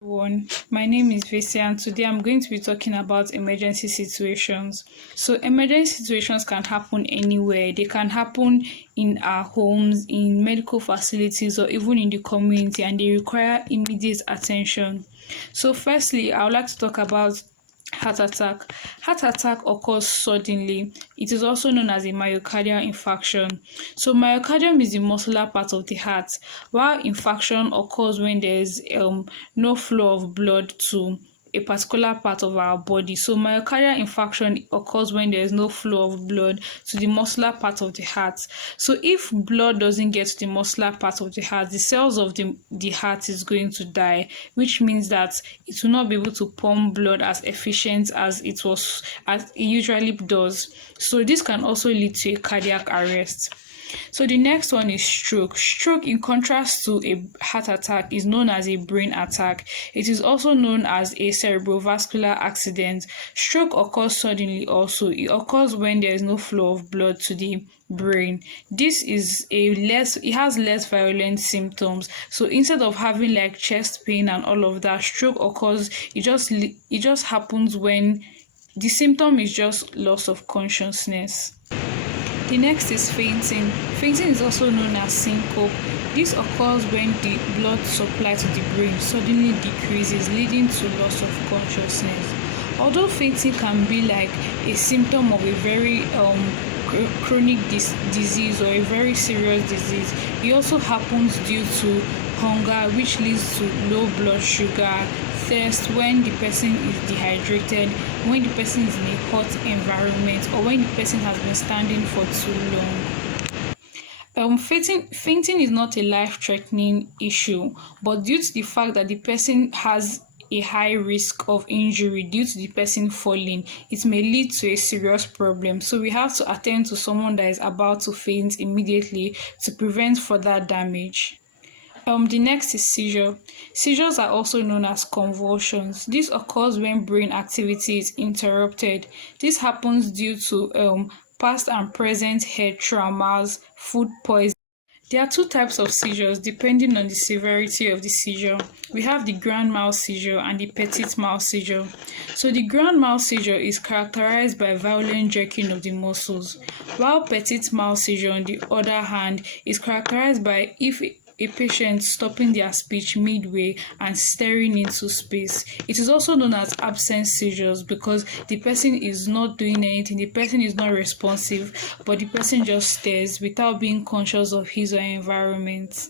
Everyone, my name is Vesi and today I'm going to be talking about emergency situations. So emergency situations can happen anywhere. They can happen in our homes, in medical facilities, or even in the community, and they require immediate attention. So firstly, I would like to talk about heart attack. Heart attack occurs suddenly. It is also known as a myocardial infarction. So myocardium is the muscular part of the heart, while infarction occurs when there is no flow of blood to a particular part of our body. So myocardial infarction occurs when there is no flow of blood to the muscular part of the heart. So if blood doesn't get to the muscular part of the heart, the cells of the heart is going to die, which means that it will not be able to pump blood as efficient as it usually does. So this can also lead to a cardiac arrest. So the next one is stroke. Stroke, in contrast to a heart attack, is known as a brain attack. It is also known as a cerebrovascular accident. Stroke occurs suddenly also. It occurs when there is no flow of blood to the brain. It has less violent symptoms. So instead of having like chest pain and all of that, stroke occurs, it just happens when the symptom is just loss of consciousness. The next is fainting. Fainting is also known as syncope. This occurs when the blood supply to the brain suddenly decreases, leading to loss of consciousness. Although fainting can be like a symptom of a very chronic disease or a very serious disease, it also happens due to hunger, which leads to low blood sugar, thirst when the person is dehydrated, when the person is in a hot environment, or when the person has been standing for too long. Fainting is not a life-threatening issue, but due to the fact that the person has a high risk of injury due to the person falling, it may lead to a serious problem. So we have to attend to someone that is about to faint immediately to prevent further damage. The next is seizure. Seizures are also known as convulsions. This occurs when brain activity is interrupted. This happens due to past and present head traumas, food poisoning. There are two types of seizures depending on the severity of the seizure. We have the grand mal seizure and the petit mal seizure. So the grand mal seizure is characterized by violent jerking of the muscles, while petit mal seizure, on the other hand, is characterized by if a patient stopping their speech midway and staring into space. It is also known as absent seizures because the person is not doing anything, the person is not responsive, but the person just stares without being conscious of his or her environment.